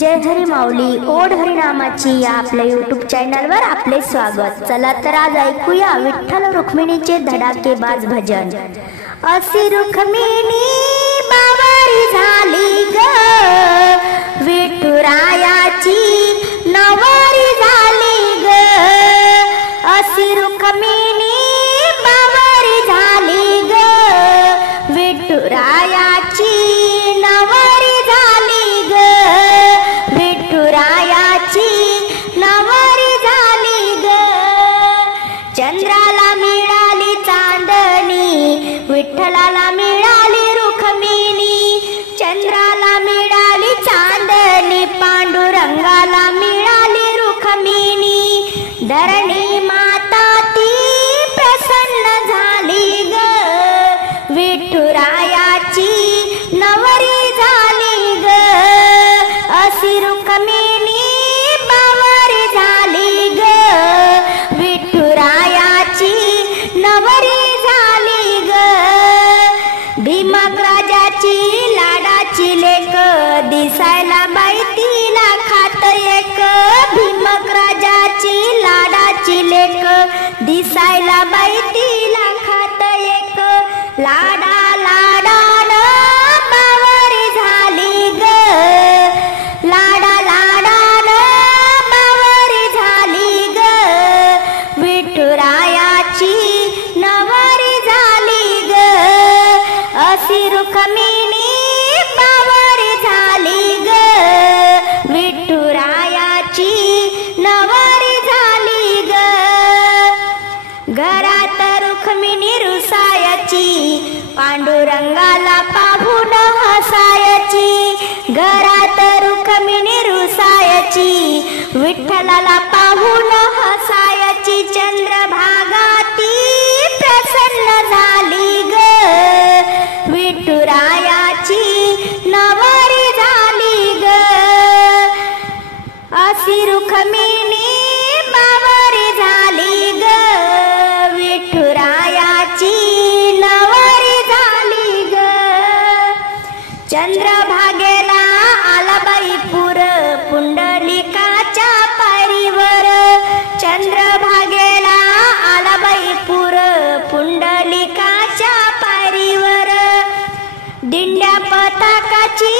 जय हरी माऊली ओढ हरिनामाची या आपल्या यूट्यूब चॅनलवर आपले स्वागत। चला तर आज ऐकूया विठ्ठल रुक्मिणीचे धडाकेबाज भजन। अशी रुक्मिणी बावरी झाली ग, विठुरायाची नवरी झाली ग। अशी रुक्मिणी बावरी झाली ग, विठुरायाची नवरी झाली ग, विठुरायाची नवरी झाली ग। चंद्राला मिळाली चांदणी, विठ्ठलाला मिळाली रुक्मिणी। चंद्राला मिळाली चांदणी, पांडुरंगाला मिळाली रुक्मिणी। धरणी माता ती प्रसन्न झाली ग, विठुरायाची नवरी झाली ग। अशी रुक्मिणी बावरी झाली ग, विठुरायाची नवरी झाली ग। भीमक राजाची लाडाची लेक, दिसायला बाई तिला खात एक। भीमक राजाची लाडाची लेक, दिसायला बाई तिला खात एक। लाडा लाडान बावरी झाली ग, लाडा लाडान बावरी झाली ग, विठुरायाची नवरी झाली ग। अशी रुक्मिणी बावरी झाली ग, विठुरायाची नवरी झाली ग। घरात रुक्मिणी रुसायची, पांडुरंगाला पाहून हसायची। घरात रुक्मिणी रुसायची, विठ्ठलाला पाहून हसायची। चंद्रभागा ती प्रसन्न झाली ग, विठुरायाची नवरी झाली ग। अशी रुक्मिणी बावरी झाली ग, विठुरायाची नवरी झाली ग। चंद्रभागेला आला बाई पूर, पुंडलिकाच्या पायरीवर। चंद्रभागेला आला बाई पूर, पुंडलिकाच्या पायरीवर। दिंड्या पताकाची